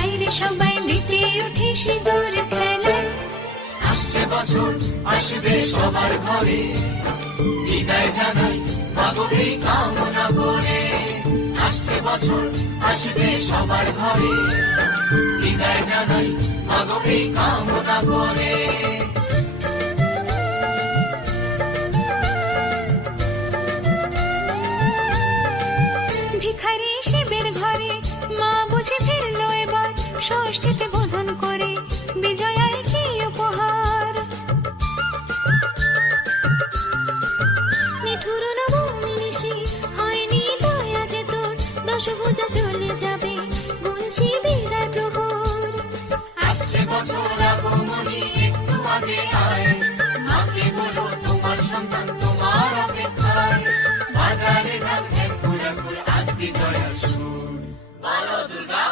আইরে সবাই মেতে উঠে সিঁদুর খেলায়। আসছে বছর আসবে সবার ঘরে, বিদায় জানাই মাগোকে কামনা করে। আসছে বছর আসবে সবার ঘরে, বিদায় জানাই মাগোকে কামনা করে। ভিখারি শিবের ঘরে মা বুঝে ফিরলো এবার, ষষ্ঠীতে বোধন করে বিজয়ায় কি উপহার। নিঠুর নবমী নিশি হয়নি দয়া যে তোর, দশভুজা চলে যাবে গুনছি বিদায় প্রহর। আসছে বছর আগমনী একটু আগে আয়, মাকে বলো তোমার সন্তান তোমার অপেক্ষায়। বাজারে যান এক ঘুরে আজ বিজয়ার সুর, বলো দুর্গা